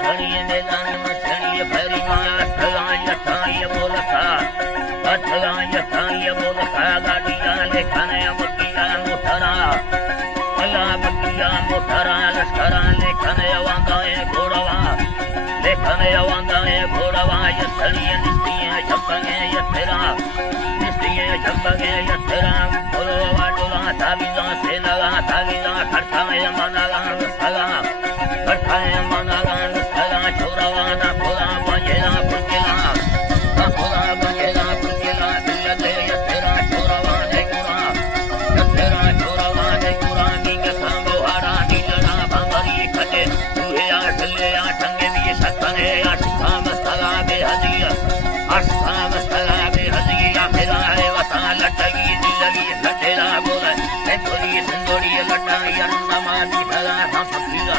खड़ी मैदान में छड़ी भरी माया ठगाई बोलता ठगाई बोलता गाड़िया लेखने बकिया मुठरा अला बकिया मुठरा लश्करा लेखने वांगाए घोड़वा लेखने वांगाए घोड़वा ये छड़ी निस्तियां झपके ये तेरा निस्तियां झपके ये तेरा बोलो वाडोला तावीजा सेनगा तावीजा खड़काए मनाला सगा खड़काए मनाला सगा छोरावा ना खोला बजेला पुकेला खोला बजेला पुकेला दिल्ले ये तेरा छोरावा ने कुरा ये तेरा छोरावा ने कुरा नींग सांबो हाड़ा नीलना भंगरी खटे तुहे आ दिल्ले आ ठंगे भी सकने आ सुखा मस्तला बेहदिया आस्था मस्तला बेहदिया फिरा है वता लटगी दिलगी लटेला बोले ए थोड़ी संदोड़ी लटा यन्नमानी भला हम फकीरा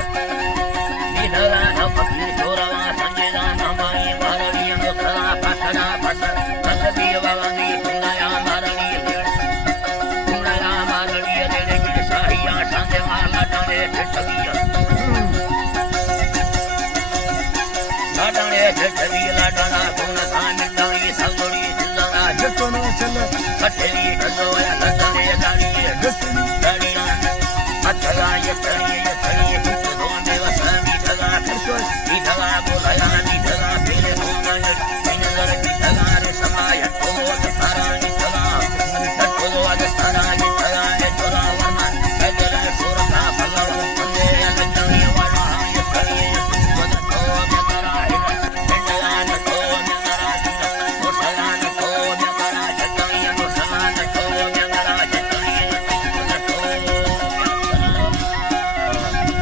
निधरा हम फकीर छोरावा संजेला नमाई मारवी मुसला फसरा फसर सदी वाली पुनाया मारवी पुनाया मारवी रे की शाहिया शांते वाला डाले ठगिया डाले